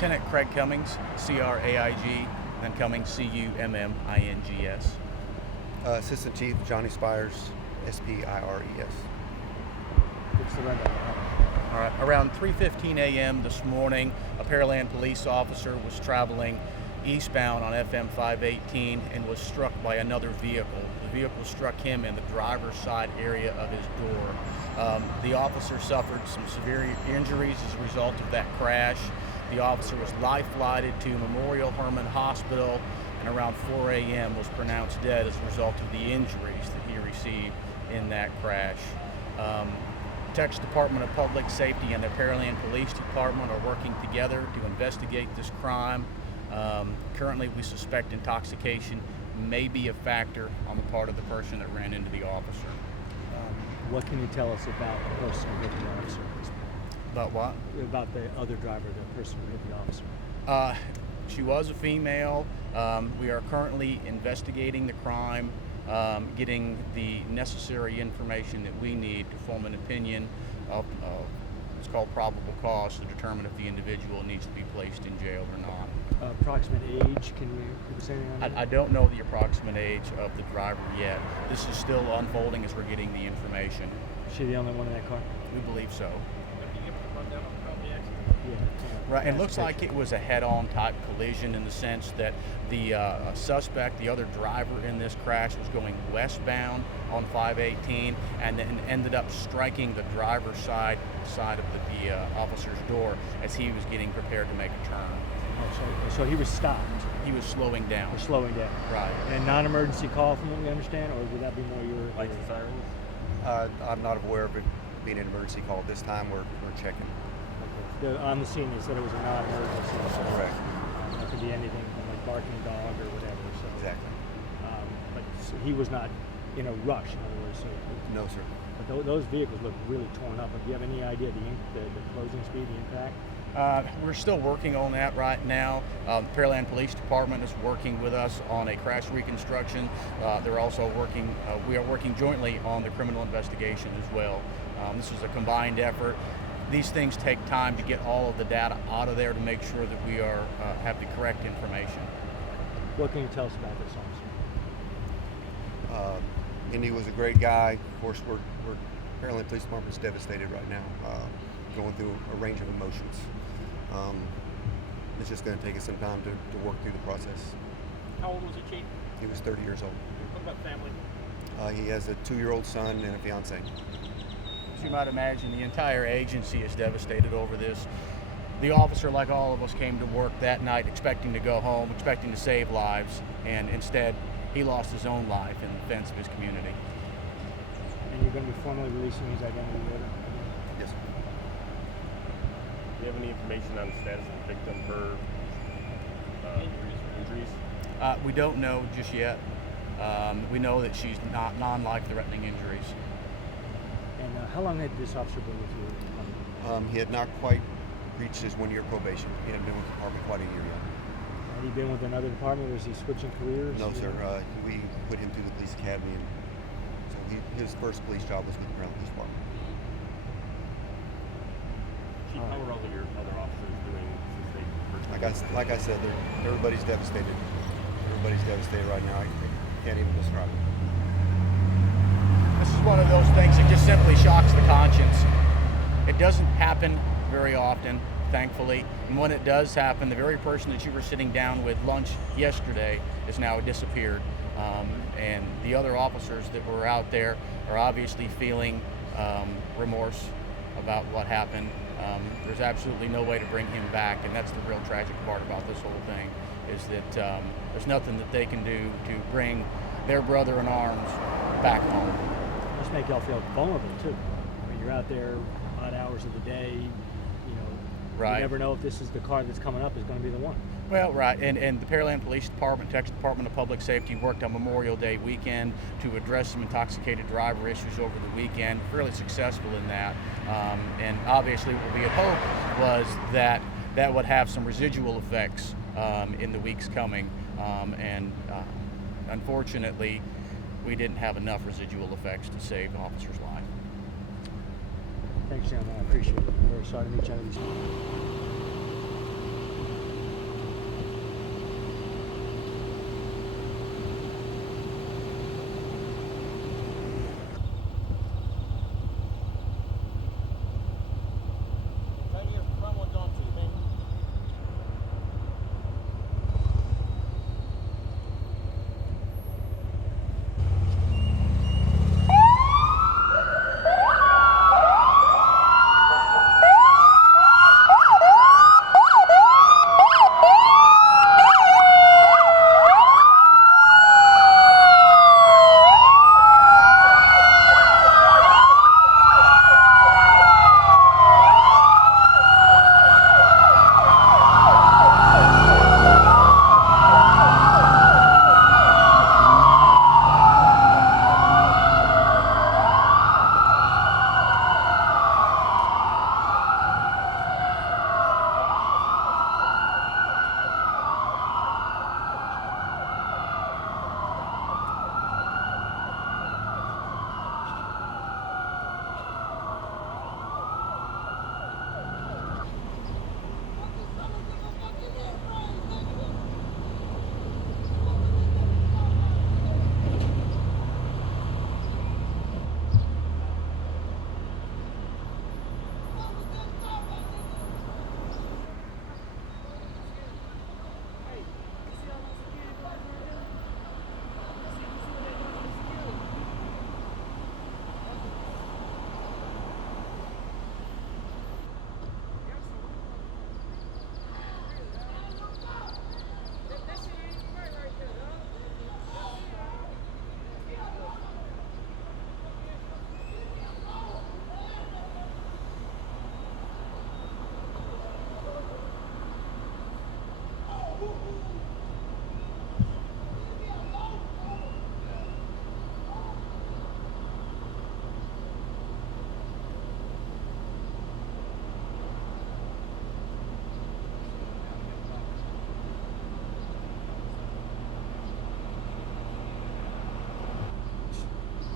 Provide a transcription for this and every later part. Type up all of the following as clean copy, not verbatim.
Lieutenant Craig Cummings, C-R-A-I-G, then Cummings, C-U-M-M-I-N-G-S. Assistant Chief Johnny Spires, S-P-I-R-E-S. What's the rundown? All right, around 3:15 a.m. this morning, a Pearland police officer was traveling eastbound on FM 518 and was struck by another vehicle. The vehicle struck him in the driver's side area of his door. The officer suffered some severe injuries as a result of that crash. The officer was life-flighted to Memorial Hermann Hospital, and around 4 a.m. was pronounced dead as a result of the injuries that he received in that crash. Texas Department of Public Safety and the Pearland Police Department are working together to investigate this crime. Currently, we suspect intoxication may be a factor on the part of the person that ran into the officer. What can you tell us about the person who hit the officer? About what? About the other driver, the person who hit the officer. She was a female. We are currently investigating the crime, getting the necessary information that we need to form an opinion of it's called probable cause to determine if the individual needs to be placed in jail or not. Approximate age, can you say anything on that? I don't know the approximate age of the driver yet. This is still unfolding as we're getting the information. Is she the only one in that car? We believe so. Yeah. Right, it looks like it was a head-on type collision in the sense that the suspect, the other driver in this crash, was going westbound on 518 and then ended up striking the driver's side of the officer's door as he was getting prepared to make a turn. Oh, so he was stopped. He was slowing down. Or slowing down. Right. And non-emergency call from what we understand, or would that be more your... Lights and sirens? I'm not aware of it being an emergency call at this time. We're checking. On the scene, they said it was a non-emergency. So Correct. That could be anything from a barking dog or whatever. So, Exactly. But so he was not in a rush, in other words. So, No, sir. but those vehicles look really torn up. But do you have any idea the closing speed, the impact? We're still working on that right now. The Pearland Police Department is working with us on a crash reconstruction. They're also working, we are working jointly on the criminal investigation as well. This is a combined effort. These things take time to get all of the data out of there to make sure that we are have the correct information. What can you tell us about this officer? Endy was a great guy. Of course, we're Pearland Police Department's devastated right now, going through a range of emotions. It's just going to take us some time to work through the process. How old was he, Chief? He was 30 years old. What about family? He has a 2-year-old son and a fiancé. As you might imagine, the entire agency is devastated over this. The officer, like all of us, came to work that night expecting to go home, expecting to save lives, and instead he lost his own life in defense of his community. And you're going to be formally releasing his identity later? Yes, sir. Do you have any information on the status of the victim, her injuries? We don't know just yet. We know that she's not non-life-threatening injuries. And how long had this officer been with you? He had not quite reached his 1-year probation. He hadn't been with the department quite a year yet. Had he been with another department? Was he switching careers? No, sir. We put him through the police academy, and so his first police job was with the Pearland Police Department. Chief, how are all of your other officers doing since they first... Like I said, everybody's devastated. Everybody's devastated right now. I can't even describe it. This is one of those things that just simply shocks the conscience. It doesn't happen very often, thankfully, and when it does happen, the very person that you were sitting down with lunch yesterday is now disappeared. And the other officers that were out there are obviously feeling remorse about what happened. There's absolutely no way to bring him back, and that's the real tragic part about this whole thing, is that there's nothing that they can do to bring their brother in arms back home. Must make y'all feel vulnerable too. I mean, you're out there odd hours of the day, you know, right. You never know if this is the car that's coming up is going to be the one. Well, right, and the Pearland Police Department, Texas Department of Public Safety worked on Memorial Day weekend to address some intoxicated driver issues over the weekend, fairly successful in that, and obviously what we had hoped was that that would have some residual effects in the weeks coming, and unfortunately we didn't have enough residual effects to save the officer's life. Thanks, Sam. I appreciate it. We're sorry to meet you out of these.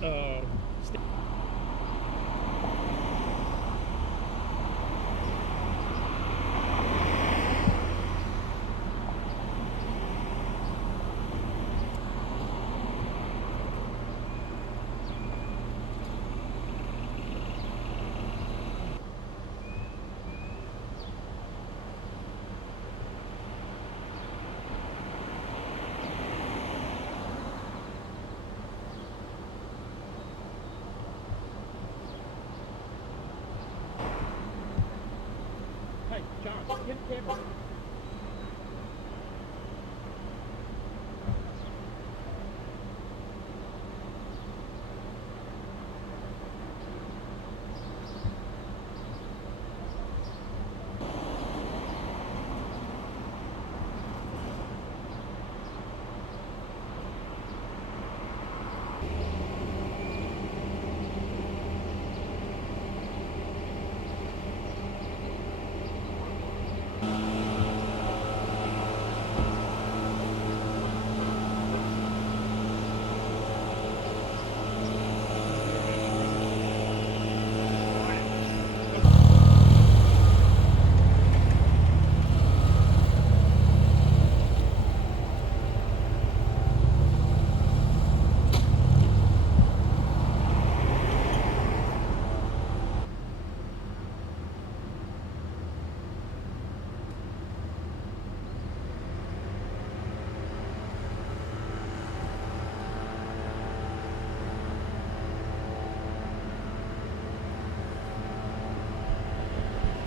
Hey, John, get the camera.